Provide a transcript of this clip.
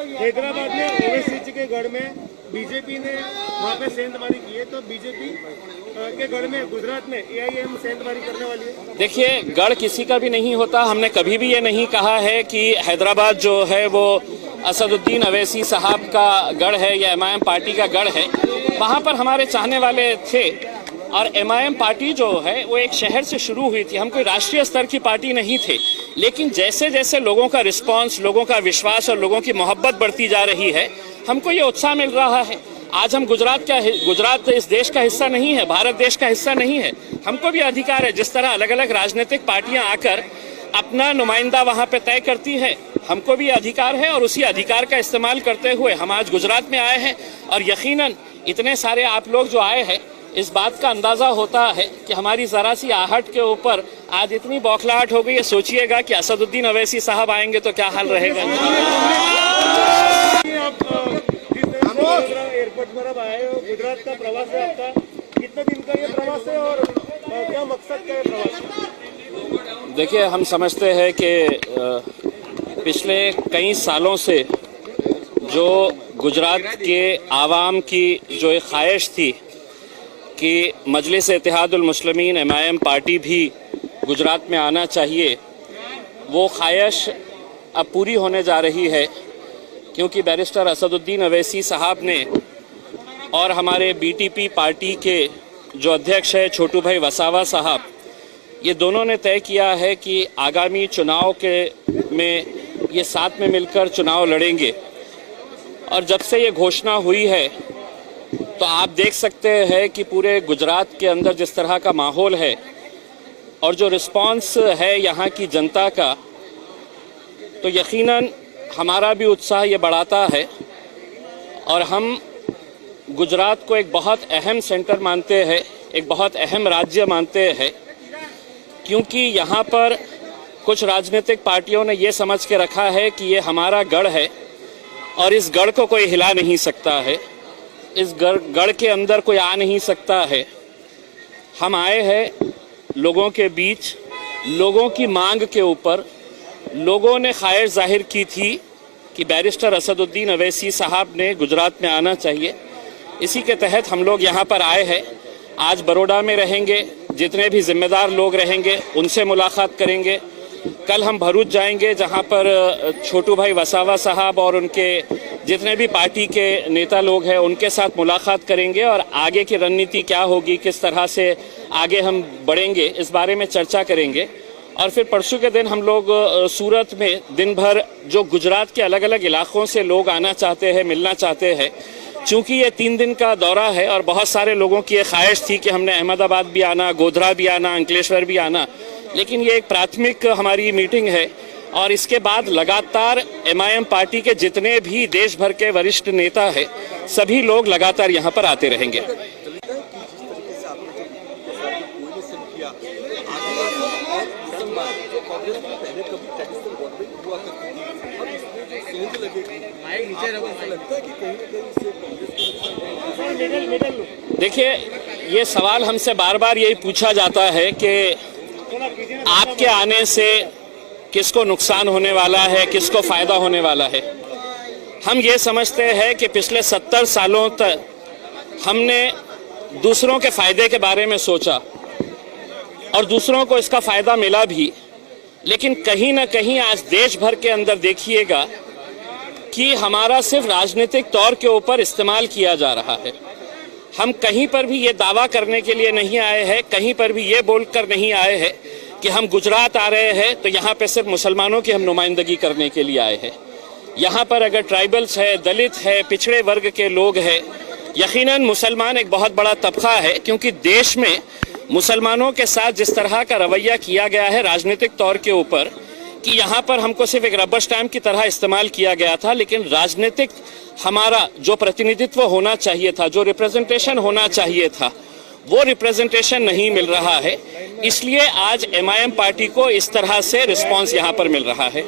हैदराबाद में ओवैसी जी के गढ़ में बीजेपी ने वहाँ पे सेंधमारी की है, तो बीजेपी के गढ़ में गुजरात में एआईएम सेंधमारी करने वाली है। देखिए, गढ़ किसी का भी नहीं होता। हमने कभी भी ये नहीं कहा है कि हैदराबाद जो है वो असदुद्दीन अवैसी साहब का गढ़ है या एमआईएम पार्टी का गढ़ है। वहाँ पर हमारे चाहने वाले थे और एमआईएम पार्टी जो है वो एक शहर से शुरू हुई थी। हम कोई राष्ट्रीय स्तर की पार्टी नहीं थे, लेकिन जैसे जैसे लोगों का रिस्पांस, लोगों का विश्वास और लोगों की मोहब्बत बढ़ती जा रही है, हमको ये उत्साह मिल रहा है। आज हम गुजरात इस देश का हिस्सा नहीं है, भारत देश का हिस्सा नहीं है। हमको भी अधिकार है, जिस तरह अलग अलग राजनीतिक पार्टियां आकर अपना नुमाइंदा वहां पे तय करती है, हमको भी अधिकार है और उसी अधिकार का इस्तेमाल करते हुए हम आज गुजरात में आए हैं। और यकीनन इतने सारे आप लोग जो आए हैं, इस बात का अंदाजा होता है कि हमारी जरा सी आहट के ऊपर आज इतनी बौखलाहट हो गई है। सोचिएगा कि असदुद्दीन अवैसी साहब आएंगे तो क्या हाल रहेगा। एयरपोर्ट पर अब आए हो, गुजरात का प्रवास है आपका, कितने दिन का ये प्रवास है और क्या मकसद का ये प्रवास? देखिए, हम समझते हैं कि पिछले कई सालों से जो गुजरात के आवाम की जो एक ख्वाहिश थी कि मजलिस इत्तेहादुल मुस्लिमीन एमआईएम पार्टी भी गुजरात में आना चाहिए, वो ख्वाहिश अब पूरी होने जा रही है, क्योंकि बैरिस्टर असदुद्दीन अवैसी साहब ने और हमारे बीटीपी पार्टी के जो अध्यक्ष है छोटू भाई वसावा साहब, ये दोनों ने तय किया है कि आगामी चुनाव में ये साथ में मिलकर चुनाव लड़ेंगे। और जब से ये घोषणा हुई है तो आप देख सकते हैं कि पूरे गुजरात के अंदर जिस तरह का माहौल है और जो रिस्पांस है यहाँ की जनता का, तो यकीनन हमारा भी उत्साह ये बढ़ाता है। और हम गुजरात को एक बहुत अहम सेंटर मानते हैं, एक बहुत अहम राज्य मानते हैं, क्योंकि यहाँ पर कुछ राजनीतिक पार्टियों ने ये समझ के रखा है कि ये हमारा गढ़ है और इस गढ़ को कोई हिला नहीं सकता है, इस गढ़ के अंदर कोई आ नहीं सकता है। हम आए हैं लोगों के बीच, लोगों की मांग के ऊपर। लोगों ने ख्वाहिश जाहिर की थी कि बैरिस्टर असदुद्दीन अवैसी साहब ने गुजरात में आना चाहिए। इसी के तहत हम लोग यहाँ पर आए हैं। आज बड़ौदा में रहेंगे, जितने भी जिम्मेदार लोग रहेंगे उनसे मुलाकात करेंगे। कल हम भरूच जाएंगे, जहाँ पर छोटू भाई वसावा साहब और उनके जितने भी पार्टी के नेता लोग हैं उनके साथ मुलाकात करेंगे और आगे की रणनीति क्या होगी, किस तरह से आगे हम बढ़ेंगे, इस बारे में चर्चा करेंगे। और फिर परसों के दिन हम लोग सूरत में दिन भर जो गुजरात के अलग अलग इलाकों से लोग आना चाहते हैं, मिलना चाहते हैं, चूँकि ये 3 दिन का दौरा है और बहुत सारे लोगों की ये ख्वाहिश थी कि हमने अहमदाबाद भी आना, गोधरा भी आना, अंकलेश्वर भी आना, लेकिन ये एक प्राथमिक हमारी मीटिंग है। और इसके बाद लगातार एमआईएम पार्टी के जितने भी देश भर के वरिष्ठ नेता हैं, सभी लोग लगातार यहाँ पर आते रहेंगे। देखिए, ये सवाल हमसे बार बार यही पूछा जाता है कि आपके आने से किसको नुकसान होने वाला है, किसको फायदा होने वाला है। हम ये समझते हैं कि पिछले 70 सालों तक हमने दूसरों के फायदे के बारे में सोचा और दूसरों को इसका फायदा मिला भी, लेकिन कहीं ना कहीं आज देश भर के अंदर देखिएगा कि हमारा सिर्फ राजनीतिक तौर के ऊपर इस्तेमाल किया जा रहा है। हम कहीं पर भी ये दावा करने के लिए नहीं आए हैं, कहीं पर भी ये बोलकर नहीं आए हैं कि हम गुजरात आ रहे हैं तो यहाँ पे सिर्फ मुसलमानों की हम नुमाइंदगी करने के लिए आए हैं। यहाँ पर अगर ट्राइबल्स है, दलित है, पिछड़े वर्ग के लोग हैं, यकीनन मुसलमान एक बहुत बड़ा तबका है, क्योंकि देश में मुसलमानों के साथ जिस तरह का रवैया किया गया है राजनीतिक तौर के ऊपर, कि यहाँ पर हमको सिर्फ एक रबर स्टैम्प की तरह इस्तेमाल किया गया था, लेकिन राजनीतिक हमारा जो प्रतिनिधित्व होना चाहिए था, जो रिप्रेजेंटेशन होना चाहिए था, वो रिप्रेजेंटेशन नहीं मिल रहा है। इसलिए आज एमआईएम पार्टी को इस तरह से रिस्पांस यहाँ पर मिल रहा है।